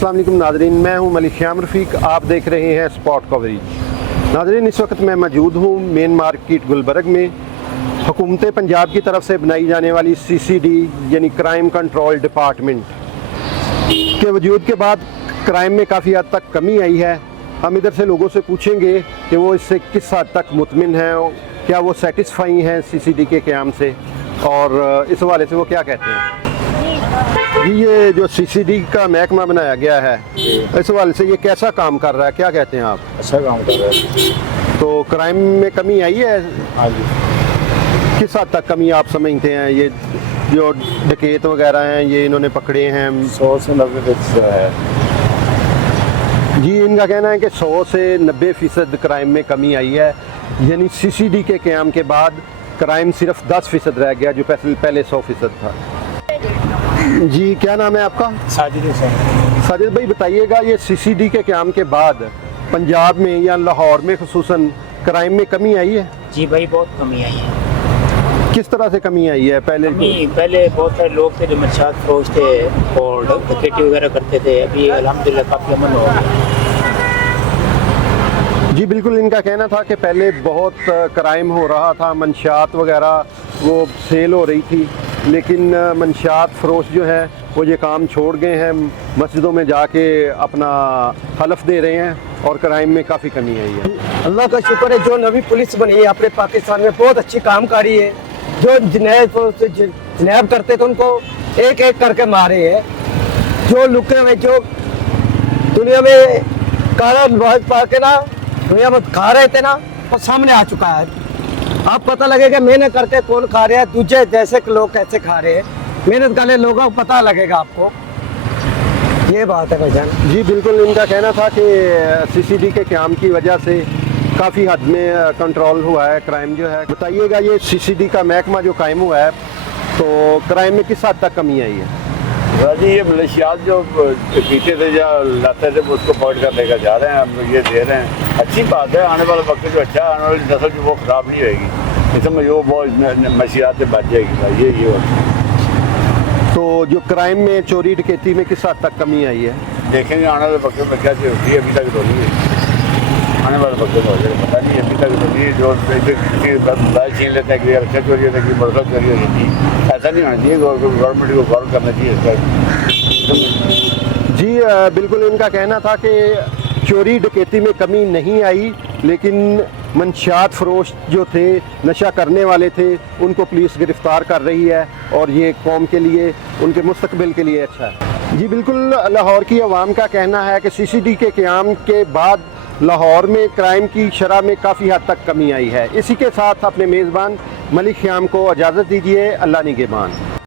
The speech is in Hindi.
अस्सलाम वालेकुम नाज़रीन, मैं हूं मलिक ख्याम रफ़ीक। आप देख रहे हैं स्पॉट कवरेज। नाज़रीन, इस वक्त मैं मौजूद हूं मेन मार्केट गुलबर्ग में। हुकूमत पंजाब की तरफ से बनाई जाने वाली CCD यानी क्राइम कंट्रोल डिपार्टमेंट के वजूद के बाद क्राइम में काफ़ी हद तक कमी आई है। हम इधर से लोगों से पूछेंगे कि वो इससे किस हद तक मुतमिन हैं, क्या वो सेटिस्फाई हैं CCD के क़याम से, और इस हवाले से वो क्या कहते हैं। जी, ये जो CCD का महकमा बनाया गया है, इस हवाले से ये कैसा काम कर रहा है, क्या कहते हैं आप? अच्छा काम कर रहा है। तो क्राइम में कमी आई है? हाँ जी। किस हद तक कमी आप समझते हैं? ये जो डकैत वगैरह हैं, ये इन्होंने पकड़े हैं 100 से 90% है। जी, इनका कहना है कि 100 से 90% क्राइम में कमी आई है। यानी CCD के क़याम के बाद क्राइम सिर्फ 10% रह गया, जो पहले 100% था। जी, क्या नाम है आपका? साजिद हुसैन। साजिद भाई, बताइएगा, ये CCD के क़याम के बाद पंजाब में या लाहौर में खुसूसन क्राइम में कमी आई है? जी भाई, बहुत कमी आई है। किस तरह से कमी आई है? पहले बहुत सारे लोग थे जो मंशात फरोश थे और डकैती वगैरह करते थे। अभी अल्हम्दुलिल्लाह काफ़ी अमन हो गया। जी बिल्कुल, इनका कहना था कि पहले बहुत क्राइम हो रहा था, मंशात वगैरह वो सेल हो रही थी, लेकिन मंशात फरोश जो है वो ये काम छोड़ गए हैं, मस्जिदों में जाके अपना हलफ दे रहे हैं और क्राइम में काफ़ी कमी आई है। अल्लाह का शुक्र है, जो नवी पुलिस बनी है अपने पाकिस्तान में, बहुत अच्छी कामकारी है। जो जनाब करते थे उनको एक एक करके मारे हैं। जो लुके हुए जो दुनिया में काला लुहाज पा के ना दुनिया में खा रहे थे ना, वो सामने आ चुका है। अब पता लगेगा मेहनत करके कौन खा रहे हैं, दूसरे जैसे लोग कैसे खा रहे हैं। मेहनत करने लोगों को पता लगेगा आपको, ये बात है भाईजान। जी बिल्कुल, इनका कहना था कि CCD के क़याम की वजह से काफ़ी हद में कंट्रोल हुआ है क्राइम जो है। बताइएगा, ये CCD का महकमा जो कायम हुआ है, तो क्राइम में किस हद तक कमी आई है? जी, ये मलेशियात जो पीते थे या लाते थे उसको पकड़ कर लेकर जा रहे हैं, हम ये दे रहे हैं। अच्छी बात है, आने वाला वक्त जो अच्छा है, आने वाली नस्ल जो वो ख़राब नहीं होगी, इसमें जो बहुत मशीयात से बच जाएगी भाई। ये होता है। तो जो क्राइम में चोरी डकैती में किस हद तक कमी आई है? देखेंगे आने वाले वक्त में क्या चीज़ होती है। अभी तक तो नहीं है, आने वाले वक्त में हो जाएगा, पता नहीं। अभी तक तो नहीं, जो मोबाइल छीन लेते हैं कि अच्छा चोरी होता है कि मोटर चोरी हो जाती है, ऐसा नहीं होना चाहिए। गवर्नमेंट को गौर करना चाहिए इस पर। जी बिल्कुल, इनका कहना था कि चोरी डकैती में कमी नहीं आई, लेकिन मंशात फरोश जो थे, नशा करने वाले थे, उनको पुलिस गिरफ़्तार कर रही है और ये कौम के लिए, उनके मुस्तकबिल के लिए अच्छा है। जी बिल्कुल, लाहौर की आवाम का कहना है कि CCD के क़याम के बाद लाहौर में क्राइम की शरह में काफ़ी हद तक कमी आई है। इसी के साथ अपने मेज़बान मलिक ख्याम को इजाज़त दीजिए। अल्लाह निगहबान।